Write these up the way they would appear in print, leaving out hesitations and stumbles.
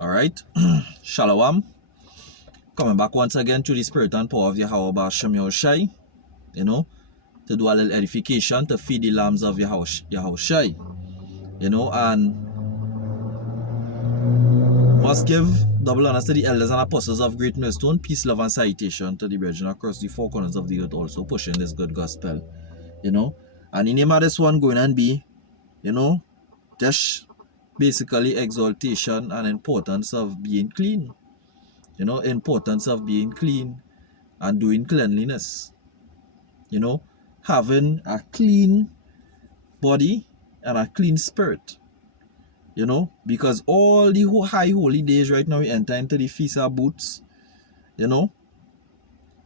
Alright, Shalom. Coming back once again to the spirit and power of Yahweh Shem Yahushai, to do a little edification, to feed the lambs of Yahushai, and must give double honors to the elders and apostles of Great Millstone, peace, love, and salutation to the brethren across the four corners of the earth also pushing this good gospel, and the name of this one going and be, just basically exaltation and importance of being clean. Importance of being clean and doing cleanliness. Having a clean body and a clean spirit. Because all the high holy days right now we enter into the Feast of Booths.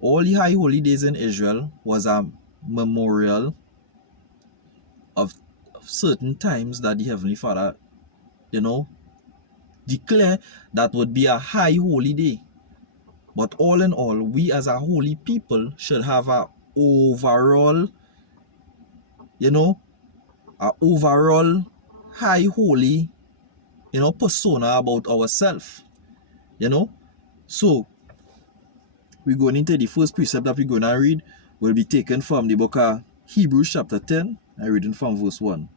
All the high holy days in Israel was a memorial of certain times that the Heavenly Father, declare that would be a high holy day. But all in all, we as a holy people should have a overall, high holy, persona about ourselves. So we're going into the first precept that we're going to read will be taken from the book of Hebrews chapter 10, and reading from verse 1.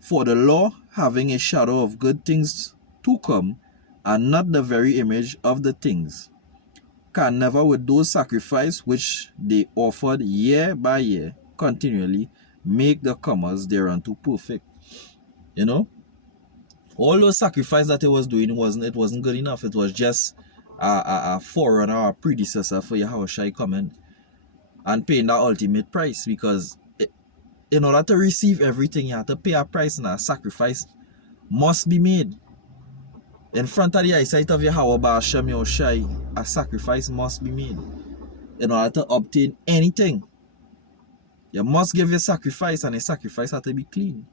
For the law, having a shadow of good things to come, and not the very image of the things, can never with those sacrifices which they offered year by year continually make the comers thereunto perfect. All those sacrifices that it was doing it wasn't good enough. It was just a forerunner, a predecessor for Yahushua coming and paying that ultimate price, because in order to receive everything, you have to pay a price, and a sacrifice must be made. In front of the eyesight of Yahweh Shem Yahushai, a sacrifice must be made. In order to obtain anything, you must give your sacrifice, and a sacrifice has to be clean.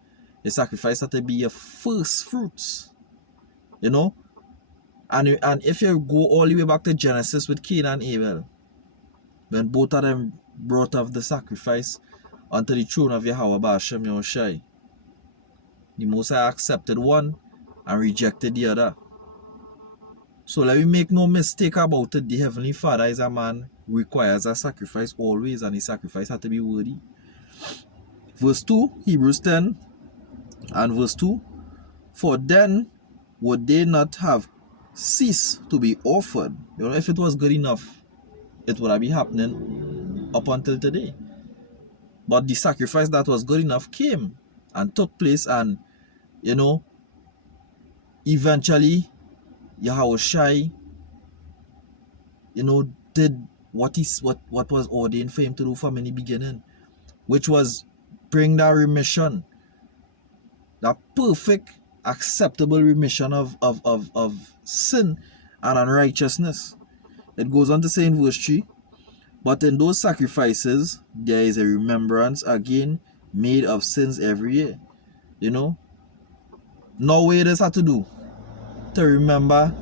A sacrifice has to be your first fruits. And if you go all the way back to Genesis with Cain and Abel, when both of them brought up the sacrifice unto the throne of Yahweh Shem Yahushai, the Most High accepted one and rejected the other. So let me make no mistake about it. The Heavenly Father is a man, requires a sacrifice always, and the sacrifice has to be worthy. Verse 2, Hebrews 10 and verse 2. For then would they not have ceased to be offered? If it was good enough, it would have been happening up until today. But the sacrifice that was good enough came and took place, and eventually Yahushai, did what was ordained for him to do from in the beginning, which was bring that remission, that perfect, acceptable remission of sin and unrighteousness. It goes on to say in verse 3, but in those sacrifices there is a remembrance again made of sins every year. No way this had to do to remember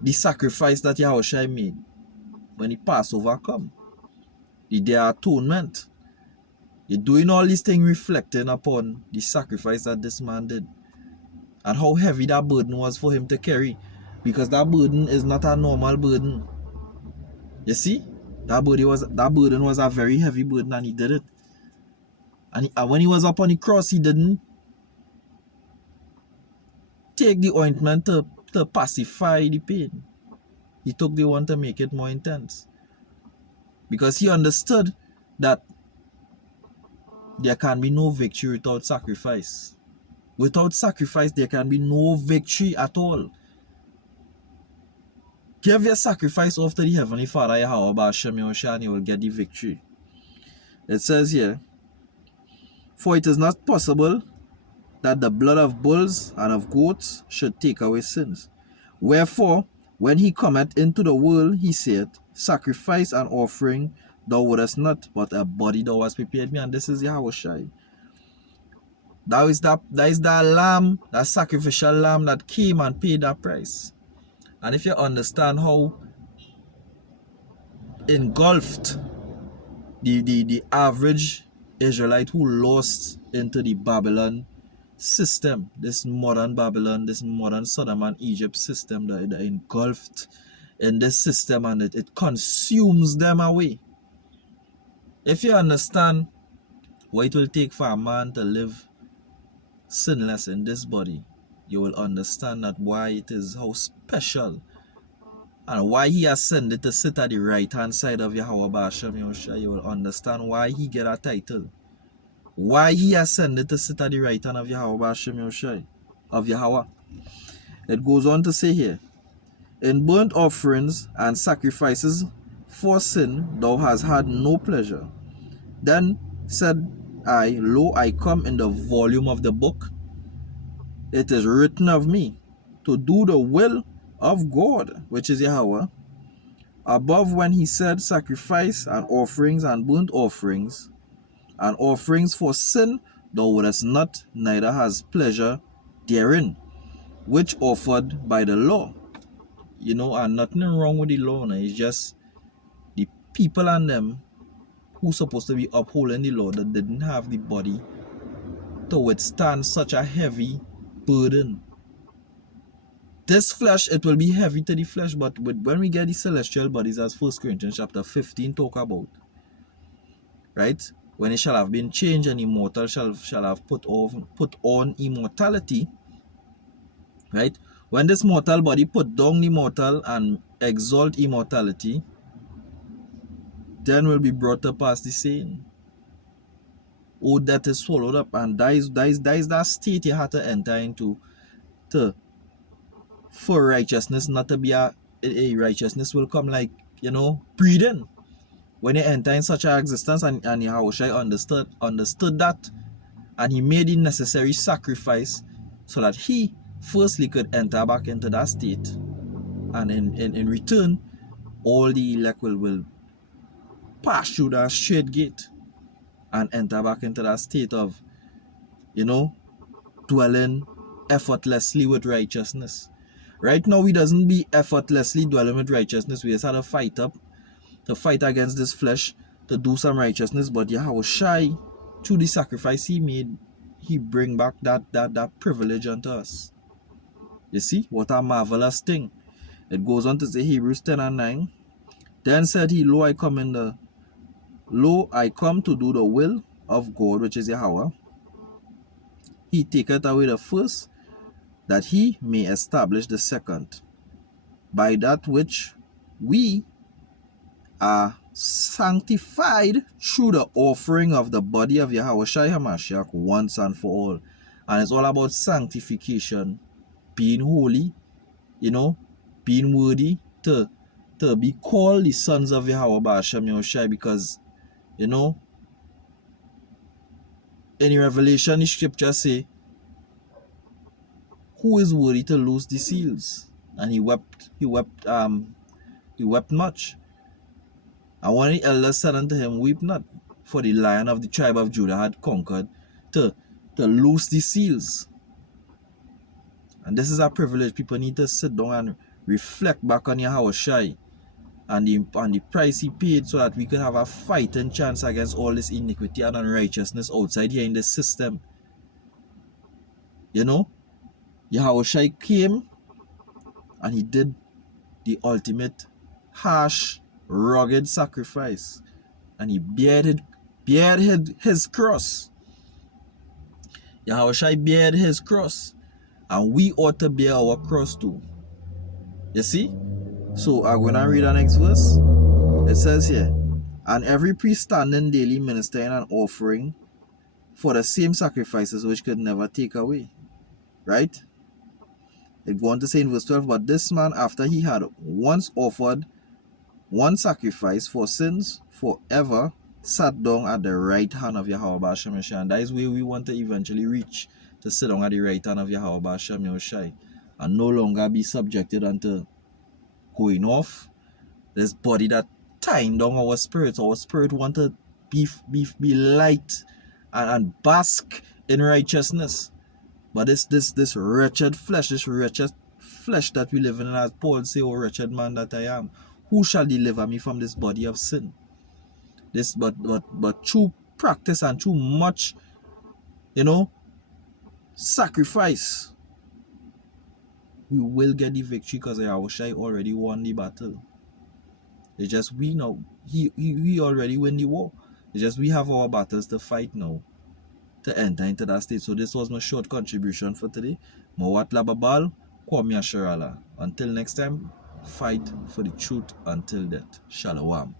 the sacrifice that Yahushua made when the Passover come, the Day of Atonement. You're doing all these things reflecting upon the sacrifice that this man did, and how heavy that burden was for him to carry, because that burden is not a normal burden. You see, that burden was a very heavy burden, and he did it. And when he was up on the cross, he didn't take the ointment to pacify the pain. He took the one to make it more intense, because he understood that there can be no victory without sacrifice. Without sacrifice, there can be no victory at all. Give your sacrifice off to the Heavenly Father, Yahweh Shem Yahushai, and you will get the victory. It says here, for it is not possible that the blood of bulls and of goats should take away sins. Wherefore, when he cometh into the world, he saith, sacrifice and offering thou wouldest not, but a body thou hast prepared me. And this is Yahushai. That is that lamb, that sacrificial lamb that came and paid that price. And if you understand how engulfed the average Israelite who lost into the Babylon system, this modern Babylon, this modern Sodom and Egypt system that engulfed in this system, and it consumes them away. If you understand what it will take for a man to live sinless in this body, you will understand that why it is how special and why he ascended to sit at the right hand side of Yahweh Ba'ashem Yahushua. You will understand why he get a title. Why he ascended to sit at the right hand of Yahweh Ba'ashem Yahushua, of Yahweh. It goes on to say here, in burnt offerings and sacrifices for sin thou hast had no pleasure. Then said I, lo, I come in the volume of the book. It is written of me to do the will of God, which is Yahweh. Above, when he said sacrifice and offerings and burnt offerings and offerings for sin, thou wouldest not, neither has pleasure therein, which offered by the law. You know, and nothing wrong with the law. Now. It's just the people and them who supposed to be upholding the law that didn't have the body to withstand such a heavy burden. This flesh, it will be heavy to the flesh, but when we get the celestial bodies, as 1 Corinthians chapter 15 talk about, right? When it shall have been changed, and immortal shall have put on immortality, right? When this mortal body put down the mortal and exalt immortality, then will be brought up as the saying, oh, that is swallowed up, and dies that state you have to enter into for righteousness not to be a righteousness will come like, you know, breathing. When you enter in such an existence, and Yahushua understood that, and he made the necessary sacrifice so that he firstly could enter back into that state, and in return, all the elect will pass through that straight gate and enter back into that state of, you know, dwelling effortlessly with righteousness. Right now, we doesn't be effortlessly dwelling with righteousness. We just had to fight against this flesh, to do some righteousness. But Yahushua, through the sacrifice he made, he bring back that privilege unto us. You see, what a marvelous thing. It goes on to say, Hebrews 10 and 9. Then said he, Lo, I come to do the will of God, which is Yahweh. He taketh away the first, that he may establish the second, by that which we are sanctified through the offering of the body of Yahushua HaMashiach once and for all. And it's all about sanctification, being holy, you know, being worthy to be called the sons of Yahweh Ba'ashem Yahushua, because, you know, in Revelation, the scripture say, who is worthy to loose the seals? And he wept much. And one of the elders said unto him, Weep not, for the Lion of the tribe of Judah had conquered to loose the seals. And this is a privilege. People need to sit down and reflect back on Yahushua and the price he paid, so that we could have a fighting chance against all this iniquity and unrighteousness outside here in this system. You know, Yahushua came and he did the ultimate harsh, rugged sacrifice, and he bared his cross. Yahushua bared his cross, and we ought to bear our cross too. You see? So I'm going to read the next verse. It says here, and every priest standing daily ministering and offering for the same sacrifices which could never take away. Right? It goes on to say in verse 12, but this man, after he had once offered one sacrifice for sins forever, sat down at the right hand of Yahweh Ba'ashem Yahushua. And that is where we want to eventually reach, to sit down at the right hand of Yahweh Ba'ashem Yahushua, and no longer be subjected unto going off this body that tying down our spirit. Our spirit want to be light and bask in righteousness. But this wretched flesh, that we live in, as Paul say, O wretched man that I am, who shall deliver me from this body of sin? This but through practice and through much, you know, sacrifice, we will get the victory because Yahushua already won the battle. It's just we now, he already win the war. It's just we have our battles to fight now to enter into that state. So this was my short contribution for today. Mawat lababal, kwamya sharala. Until next time, fight for the truth until death. Shalom.